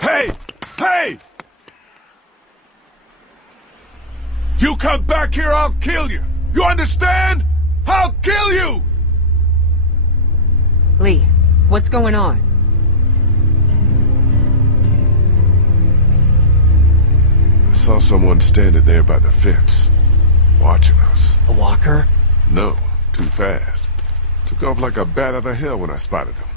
Hey! Hey! You come back here, I'll kill you! You understand? I'll kill you! Lee, what's going on? I saw someone standing there by the fence, watching us. A walker? No, too fast. Took off like a bat out of hell when I spotted him.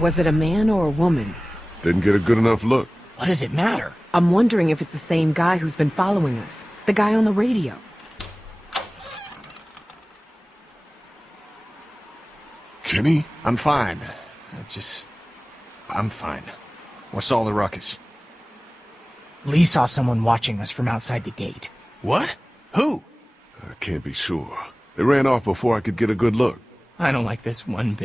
Was it a man or a woman? Didn't get a good enough look. What does it matter? I'm wondering if it's the same guy who's been following us. The guy on the radio. Kenny? I'm fine. I'm fine. What's all the ruckus? Lee saw someone watching us from outside the gate. What? Who? I can't be sure. They ran off before I could get a good look. I don't like this one bit.